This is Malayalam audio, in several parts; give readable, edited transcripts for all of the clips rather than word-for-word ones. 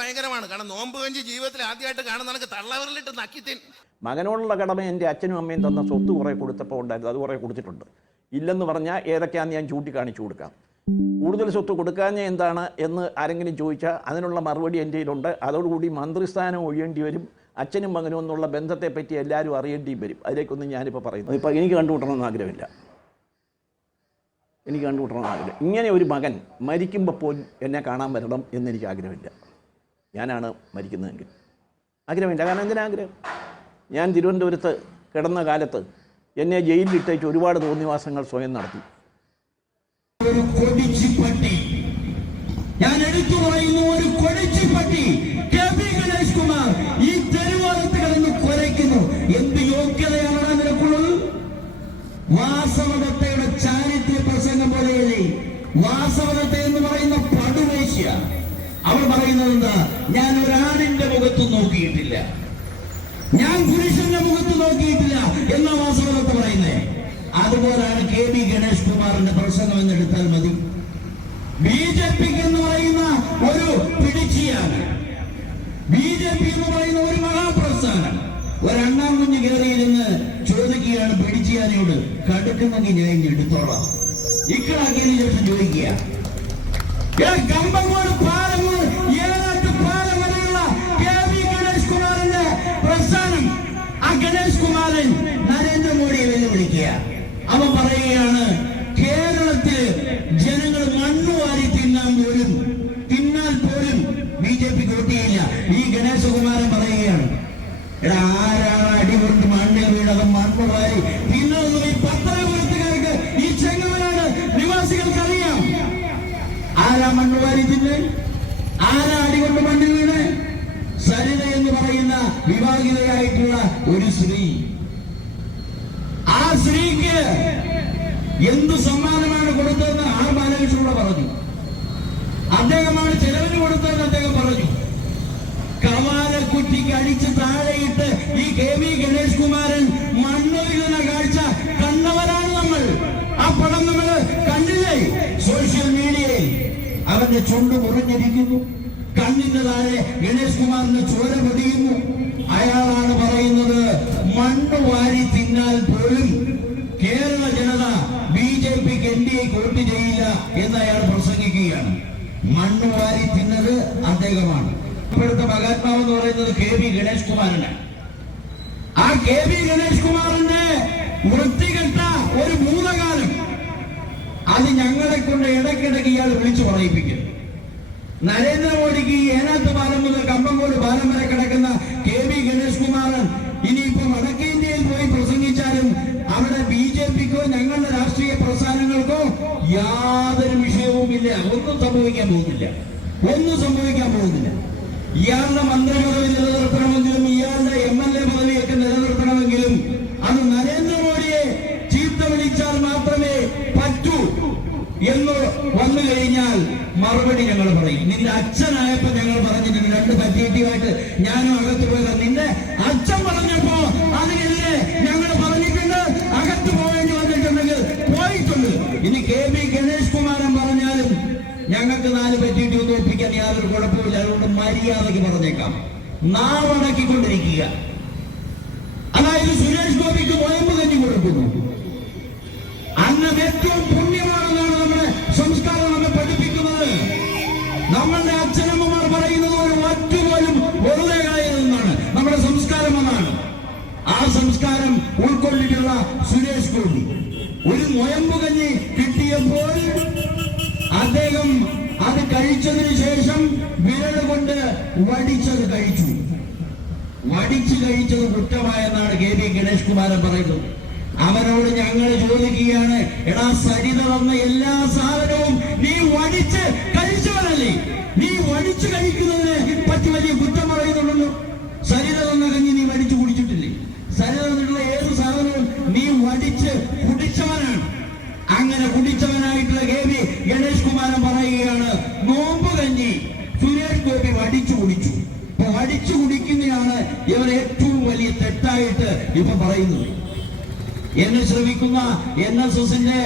ഭയങ്കരമാണ്. കാരണം നോമ്പ് കഞ്ചി ജീവിതത്തിൽ ആദ്യമായിട്ട് കാണുന്ന തള്ളവരിലിട്ട് നക്കിത്തിൻ. മകനോടുള്ള കടമ എൻ്റെ അച്ഛനും അമ്മയും തന്ന സ്വത്ത് കുറേ കൊടുത്തപ്പോൾ ഉണ്ടായിരുന്നു, അത് കുറേ കൊടുത്തിട്ടുണ്ട്. ഇല്ലെന്ന് പറഞ്ഞാൽ ഏതൊക്കെയാണെന്ന് ഞാൻ ചൂണ്ടിക്കാണിച്ചു കൊടുക്കാം. കൂടുതൽ സ്വത്ത് കൊടുക്കാഞ്ഞ എന്താണ് എന്ന് ആരെങ്കിലും ചോദിച്ചാൽ അതിനുള്ള മറുപടി എൻ്റെ കയ്യിലുണ്ട്. അതോടുകൂടി മന്ത്രിസ്ഥാനം ഒഴിയേണ്ടി വരും. അച്ഛനും മകനും എന്നുള്ള ബന്ധത്തെപ്പറ്റി എല്ലാവരും അറിയേണ്ടിയും വരും. അതിലേക്കൊന്നും ഞാനിപ്പോൾ പറയുന്നത് ഇപ്പോൾ എനിക്ക് കണ്ടുകൂട്ടണമെന്ന് ആഗ്രഹമില്ല. എനിക്ക് കണ്ടുകൂട്ടണമെന്ന് ആഗ്രഹം. ഇങ്ങനെ ഒരു മകൻ മരിക്കുമ്പോൾ പോലും എന്നെ കാണാൻ വരണം എന്നെനിക്ക് ആഗ്രഹമില്ല. ഞാനാണ് മരിക്കുന്നതെങ്കിൽ ആഗ്രഹമില്ല. കാരണം എന്തിനാഗ്രഹം? ഞാൻ തിരുവനന്തപുരത്ത് കിടന്ന കാലത്ത് എന്നെ ജയിലിലിട്ടേച്ച് ഒരുപാട് തോന്നിവാസങ്ങൾ സ്വയം നടത്തി. ഒരു കൊടിച്ചിപ്പട്ടി, ഞാൻ എടുത്തു പറയുന്നു, ഒരു കൊടിച്ചിപ്പട്ടി കെ.പി. ഗണേഷ് കുമാർ ഈ തെരുവോരത്ത് കിടന്ന് കുരയ്ക്കുന്നു. എന്ത് യോഗ്യതയാണ് നിനക്കുള്ളത്? വാസവദത്തയുടെ ചാരിത്ര്യ പ്രസംഗം പോലെയല്ലേ വാസവദത്ത എന്ന് പറയുന്ന പടുവേശ്യ. അവർ പറയുന്നത് എന്താ? ഞാൻ ഒരാണിന്റെ മുഖത്ത് നോക്കിയിട്ടില്ല, ഞാൻ പുരുഷന്റെ മുഖത്ത് നോക്കിയിട്ടില്ല എന്ന വാസവദത്ത പറയുന്നേ. അതുപോലാണ് കെ.പി. ഗണേഷ് കുമാറിന്റെ പ്രസംഗം എന്നെടുത്താൽ മതി. ബി.ജെ.പിക്ക് എന്ന് പറയുന്ന ഒരു പിടിച്ചിയാണ്, ബി.ജെ.പി എന്ന് പറയുന്ന ഒരു മഹാപ്രസ്ഥാനം. ഒരണ്ണാം കുഞ്ഞ് കയറിയിരുന്ന് ചോദിക്കുകയാണ് പിടിച്ചിയാനോട്, കടുക്കുന്നെങ്കിൽ ഞാൻ എടുത്തോളാം. ഇക്കളാക്കിയതിനു ശേഷം ചോദിക്കുക, കമ്പങ്ങോട് പാലം ഏതാണ്ട് പാലം വരെയുള്ള കെ.പി. ഗണേഷ് കുമാറിന്റെ പ്രസ്ഥാനം. ആ ഗണേഷ് കുമാരൻ നരേന്ദ്രമോദിയെ വെല്ലുവിളിക്കുക. അവൻ പറയുകയാണ്, കേരളത്തിൽ ജനങ്ങൾ മണ്ണുവാരി തിന്നാൽ പോലും ബി.ജെ.പിക്ക് വോട്ട് ചെയ്യില്ല. ഈ ഗണേശകുമാരൻ പറയുകയാണ്, എടാ ആരാണ് അടികൊണ്ട് മണ്ണിൽ വീണത് മണ്ണുവാരി തിന്നതെന്നും ഈ പത്തനംതിട്ടക്കാർക്ക്, ഈ ചെങ്ങമനാട് നിവാസികൾക്ക് അറിയാം. ആരാ മണ്ണുവാരി തിന്ന്? ആരാ അടികൊണ്ട് മണ്ണിൽ വീണ്? സരിത എന്ന് പറയുന്ന വിവാഹിതയായിട്ടുള്ള ഒരു സ്ത്രീ. ആ സ്ത്രീക്ക് എന്തു സമ്മാനമാണ് കൊടുത്തതെന്ന് ആർ ബാലകൃഷ്ണനോട് പറഞ്ഞു. അദ്ദേഹമാണ് ചെലവിന് കൊടുത്തതെന്ന് അദ്ദേഹം പറഞ്ഞു. കവാലക്കുറ്റിക്ക് അടിച്ച് താഴെയിട്ട് ഈ കെ.പി. ഗണേഷ് കുമാരൻ മണ്ണൊഴുകുന്ന കാഴ്ച കണ്ടവരാണ് നമ്മൾ. ആ പടം നമ്മൾ കണ്ടില്ലേ സോഷ്യൽ മീഡിയയിൽ? അവന്റെ ചുണ്ട് മുറിഞ്ഞിരിക്കുന്നു, കണ്ണിന്റെ താഴെ ഗണേഷ് കുമാറിന്റെ ചോര പൊടിയുന്നു. അയാളാണ് പറയുന്നത്, മണ്ണ് വാരി തിന്നാൽ പോലും കേരള ജനത ബി.ജെ.പിക്ക് എൻ.ഡി.എക്ക് വോട്ട് ചെയ്യില്ല എന്ന് അയാൾ പ്രസംഗിക്കുകയാണ്. മണ്ണ് വാരി തിന്നത് അദ്ദേഹമാണ്. ഇപ്പോഴത്തെ മഹാത്മാവ് എന്ന് പറയുന്നത് കെ.പി. ഗണേഷ് കുമാറിന്. ആ കെ.പി. ഗണേഷ് കുമാറിന്റെ വൃത്തികെട്ട ഒരു ഭൂതകാലം അത് ഞങ്ങളെ കൊണ്ട് ഇടയ്ക്കിടയ്ക്ക് ഇയാൾ വിളിച്ചു പറയിപ്പിക്കും. നരേന്ദ്രമോദിക്ക് ഈ ഏനാത്ത് പാലം മുതൽ കമ്പങ്കോട് പാലം വരെ കിടക്കുന്ന കെ.പി. ഗണേഷ് കുമാരൻ ഇനിയിപ്പോ വടക്കേ ഇന്ത്യയിൽ പോയി പ്രസംഗിച്ചാലും അവിടെ ബി.ജെ.പിക്കോ ഞങ്ങളുടെ രാഷ്ട്രീയ പ്രസ്ഥാനങ്ങൾക്കോ യാതൊരു വിഷയവുമില്ല. ഒന്നും സംഭവിക്കാൻ പോകുന്നില്ല. ഇയാളുടെ മന്ത്രിപദവി നിലനിർത്തണമെങ്കിലും ഇയാളുടെ എം.എൽ.എ പദവിയൊക്കെ നിലനിർത്തണമെങ്കിലും അത് നരേന്ദ്രമോദിയെ ചീത്ത വിളിച്ചാൽ മാത്രമേ പറ്റൂ എന്ന് വന്നു കഴിഞ്ഞാൽ മറുപടി ഞങ്ങൾ പറയും. നിന്റെ അച്ഛനായപ്പോ ഞങ്ങൾ പറഞ്ഞിട്ടുണ്ട്, രണ്ട് പറ്റിയേറ്റീവായിട്ട് ഞാനും അകത്ത് പോയത്. നിന്റെ അച്ഛൻ പറഞ്ഞപ്പോ അതിനെതിരെ ഞങ്ങൾ പറഞ്ഞിട്ടുണ്ട്. അകത്ത് പോവേണ്ടി വന്നിട്ടുണ്ടെങ്കിൽ പോയിട്ടുണ്ട്. ഇനി കെ.പി. ഗണേഷ് കുമാരൻ പറഞ്ഞാലും ഞങ്ങൾക്ക് 4 പറ്റിയിട്ട് ഒന്ന് ഒപ്പിക്കാൻ യാതൊരു കുഴപ്പമില്ല. അതുകൊണ്ട് മര്യാദയ്ക്ക് പറഞ്ഞേക്കാം, നാവടക്കിക്കൊണ്ടിരിക്കുക. അതായത് സുരേഷ് ഗോപിക്ക് നോയമ്പ് കഞ്ഞി കൊടുക്കുന്നു. അന്നം ഏറ്റവും പുണ്യമാണെന്നാണ് നമ്മുടെ സംസ്കാരം നമ്മെ പഠിപ്പിക്കുന്നത്. നമ്മളുടെ അച്ഛനമ്മമാർ പറയുന്നത് ഒരു മറ്റുപോലും വെറുതെ കളയുന്നതാണ് നമ്മുടെ സംസ്കാരം എന്നാണ്. ആ സംസ്കാരം ഉൾക്കൊണ്ടിട്ടുള്ള സുരേഷ് ഗോപി ഒരു നോയമ്പ് കഞ്ഞി കിട്ടിയപ്പോൾ അദ്ദേഹം അത് കഴിച്ചതിന് ശേഷം വിരൽ കൊണ്ട് വടിച്ചത് കഴിച്ചു. വടിച്ചു കഴിച്ചത് കുറ്റമായെന്നാണ് കെ.പി. ഗണേഷ് കുമാരൻ പറയുന്നത്. അവനോട് ഞങ്ങൾ ചോദിക്കുകയാണ്, എടാ സരിത വന്ന എല്ലാ സാധനവും നീ വടിച്ച് കഴിച്ചവനല്ലേ? നീ വടിച്ചു കഴിക്കുന്നതിനെ പറ്റി വലിയ കുറ്റം പറയുന്നുണ്ടല്ലോ. സരിത വന്ന കഞ്ഞി നീ വടിച്ചു കുടിച്ചിട്ടില്ലേ? സരിത വന്നിട്ടുള്ള ഏത് സാധനവും നീ വടിച്ച് കുടിച്ചവനാണ്. അങ്ങനെ കുടിച്ചവനായിട്ടുള്ള കെ.പി. ഗണേഷ് കുമാരൻ പറയുകയാണ്, നോമ്പ് കഞ്ഞി സുരേഷ് ഗോപി വടിച്ചു കുടിച്ചു. ഇപ്പൊ വടിച്ചു കുടിക്കുന്നതാണ് ഇവർ ഏറ്റവും വലിയ തെറ്റായിട്ട് ഇപ്പൊ പറയുന്നത്. എന്നെ ശ്രമിക്കുന്ന NSSന്റെ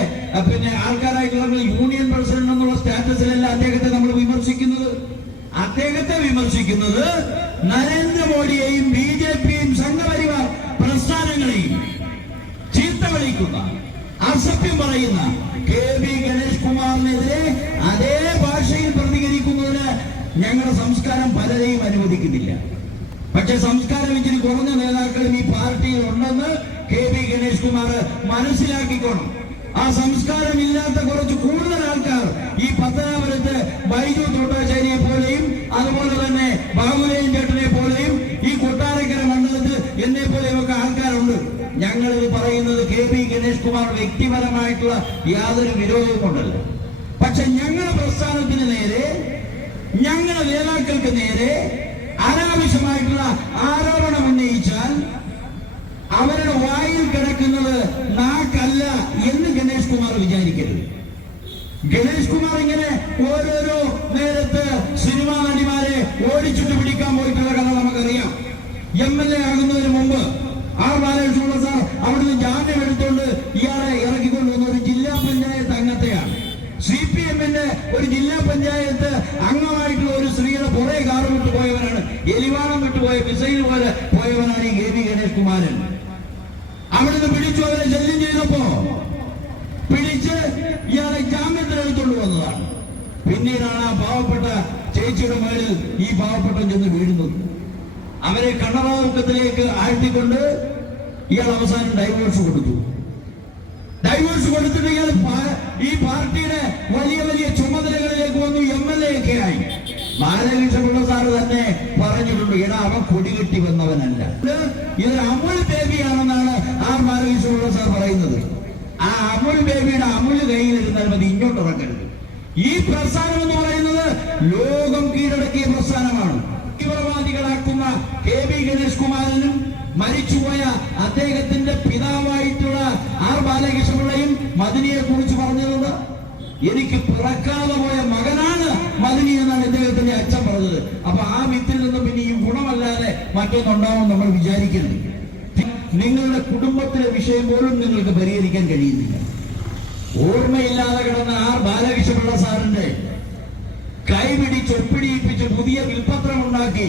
ആൾക്കാരായിട്ടുള്ള യൂണിയൻ പ്രസിഡന്റ് എന്നുള്ള സ്റ്റാറ്റസിലല്ല അദ്ദേഹത്തെ നമ്മൾ വിമർശിക്കുന്നത്. അദ്ദേഹത്തെ വിമർശിക്കുന്നത് നരേന്ദ്രമോദിയെയും BJPയും സംഘപരിവാർ പ്രസ്ഥാനങ്ങളെയും ചീത്ത വിളിക്കുന്ന, അസഭ്യം പറയുന്ന KB ഗണേഷ് കുമാറിനെതിരെ അതേ ഭാഷയിൽ പ്രതികരിക്കുന്നതിന് ഞങ്ങളുടെ സംസ്കാരം പലരെയും അനുവദിക്കുന്നില്ല. പക്ഷെ സംസ്കാരം ഇച്ചിരി കുറഞ്ഞ നേതാക്കളും ഈ പാർട്ടിയിൽ ഉണ്ടെന്ന് KB ഗണേഷ് കുമാർ മനസ്സിലാക്കിക്കോണം. ആ സംസ്കാരം ഇല്ലാത്ത കുറച്ച് കൂടുതൽ ആൾക്കാർ ഈ പത്തനാപുരത്ത് ബൈജു തൊട്ടാശ്ശേരിയെ പോലെയും അതുപോലെ തന്നെ ബാബുലേയൻ ചേട്ടനെ പോലെയും ഈ കൊട്ടാരക്കര മണ്ഡലത്ത് എന്നെ പോലെയും ഒക്കെ ആൾക്കാരുണ്ട്. ഞങ്ങളിത് പറയുന്നത് KB ഗണേഷ് കുമാർ വ്യക്തിപരമായിട്ടുള്ള യാതൊരു വിരോധവും കൊണ്ടല്ല. പക്ഷെ ഞങ്ങളുടെ പ്രസ്ഥാനത്തിന് നേരെ, ഞങ്ങളുടെ നേതാക്കൾക്ക് നേരെ അനാവശ്യമായിട്ടുള്ള ആരോപണം ഉന്നയിച്ചാൽ അവരുടെ വായിൽ കിടക്കുന്നത് നാക്കല്ല എന്ന് ഗണേഷ് കുമാർ വിചാരിക്കരുത്. ഗണേഷ് കുമാർ ഇങ്ങനെ ഓരോരോ നേരത്ത് സിനിമാ നടിമാരെ ഓടിച്ചിട്ട് പിടിക്കാൻ പോയിട്ടുള്ള കഥ നമുക്കറിയാം. MLA ആകുന്നതിന് മുമ്പ് R ബാലകൃഷ്ണ സാർ അവിടുന്ന് ജാമ്യം എടുത്തുകൊണ്ട് ഇയാളെ ഇറക്കിക്കൊണ്ടുവന്ന ഒരു ജില്ലാ പഞ്ചായത്ത് അംഗത്തെയാണ്. CPM-ന്റെ ഒരു ജില്ലാ പഞ്ചായത്ത് അംഗമായിട്ടുള്ള ഒരു സ്ത്രീയുടെ പുറകെ കാറ് വിട്ടുപോയവനാണ്, എലിവാണം വിട്ടുപോയ മിസൈൽ പോലെ പോയവനാണ് ഈ KB ഗണേഷ് കുമാരൻ. അവിടുന്ന് പിടിച്ചു, അവരെ ശല്യം ചെയ്തപ്പോ പിടിച്ച് ഇയാളെ ജാമ്യത്തിനെടുത്തുകൊണ്ട് വന്നതാണ്. പിന്നീടാണ് ആ പാവപ്പെട്ട ചേച്ചിയുടെ മേളിൽ ഈ പാവപ്പെട്ടൻ ചെന്ന് വീഴുന്നത്. അവരെ കണ്ണറാവുക്കത്തിലേക്ക് ആഴ്ത്തിക്കൊണ്ട് ഇയാൾ അവസാനം ഡൈവോഴ്സ് കൊടുത്തു. ഡൈവോഴ്സ് കൊടുത്തിട്ട് ഇയാൾ ഈ പാർട്ടിയുടെ വലിയ വലിയ ചുമതലകളിലേക്ക് വന്നു, MLA ഒക്കെ ആയി. ബാലകൃഷ്ണപിള്ള സാറ് തന്നെ പറഞ്ഞിട്ടുണ്ട്, എടാ അവൻ കൊടികെട്ടി വന്നവനല്ല, ഇത് അമുൽ ബേബിയാണെന്നാണ് R ബാലകൃഷ്ണപിള്ള സാർ പറയുന്നത്. ആ അമുൽ ബേബിയുടെ അമുല് കയ്യിലിരുന്നാൽ മതി, ഇങ്ങോട്ട് ഇറക്കരുത്. ഈ പ്രസ്ഥാനം എന്ന് പറയുന്നത് ലോകം കീഴടക്കിയ പ്രസ്ഥാനമാണ്. തീവ്രവാദികളാക്കുന്ന KB ഗണേഷ് കുമാരനും മരിച്ചുപോയ അദ്ദേഹത്തിന്റെ പിതാവായിട്ടുള്ള R ബാലകൃഷ്ണപിള്ളയും മദനിയെ കുറിച്ച് പറഞ്ഞത്, എനിക്ക് പിറക്കാതെ പോയ മകനാണ് മദനി എന്നാണ് ഇദ്ദേഹത്തിന്റെ അച്ഛൻ പറഞ്ഞത്. അപ്പൊ ആ വിത്തിൽ നിന്ന് പിന്നെ ഈ ഗുണമല്ലാതെ മറ്റൊന്നുണ്ടാവും നമ്മൾ വിചാരിക്കുന്നു. നിങ്ങളുടെ കുടുംബത്തിലെ വിഷയം പോലും നിങ്ങൾക്ക് പരിഹരിക്കാൻ കഴിയുന്നില്ല. ഓർമ്മയില്ലാതെ കിടന്ന R ബാലകൃഷ്ണപിള്ള സാറിന്റെ കൈപിടിച്ച് ഒപ്പിടിയിപ്പിച്ച് പുതിയ വിൽപത്രം ഉണ്ടാക്കി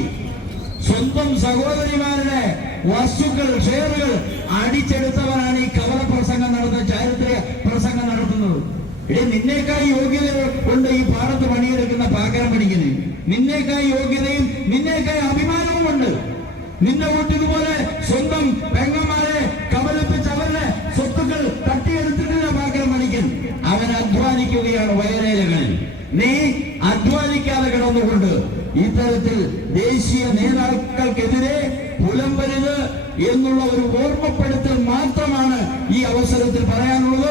സ്വന്തം സഹോദരിമാരുടെ വസ്തുക്കൾ, ഷെയറുകൾ അടിച്ചെടുത്തവരാണ് ഈ കവല പ്രസംഗം നടത്തുന്ന, ചാരിത്ര്യ പ്രസംഗം നടത്തുന്നത്. നിന്നേക്കായി യോഗ്യത കൊണ്ട് ഈ പാടത്ത് പണിയെടുക്കുന്ന പാക്കരം പണിക്കന് നിന്നേക്കായി യോഗ്യതയും നിന്നേക്കായി അഭിമാനവും ഉണ്ട്. നിന്നെ കൂട്ടിതുപോലെ സ്വന്തം പെങ്ങന്മാരെ കബളിപ്പിച്ച് അവരുടെ സ്വത്തുക്കൾ തട്ടിയെടുത്തിട്ടില്ല പാക്കരം പണിക്കൻ. അവൻ അധ്വാനിക്കുകയാണ് വയലേലകളിൽ. നീ അധ്വാനിക്കാതെ കിടന്നുകൊണ്ട് ഇത്തരത്തിൽ ദേശീയ നേതാക്കൾക്കെതിരെ പുലമ്പരുത് എന്നുള്ള ഒരു ഓർമ്മപ്പെടുത്തൽ മാത്രമാണ് ഈ അവസരത്തിൽ പറയാനുള്ളത്.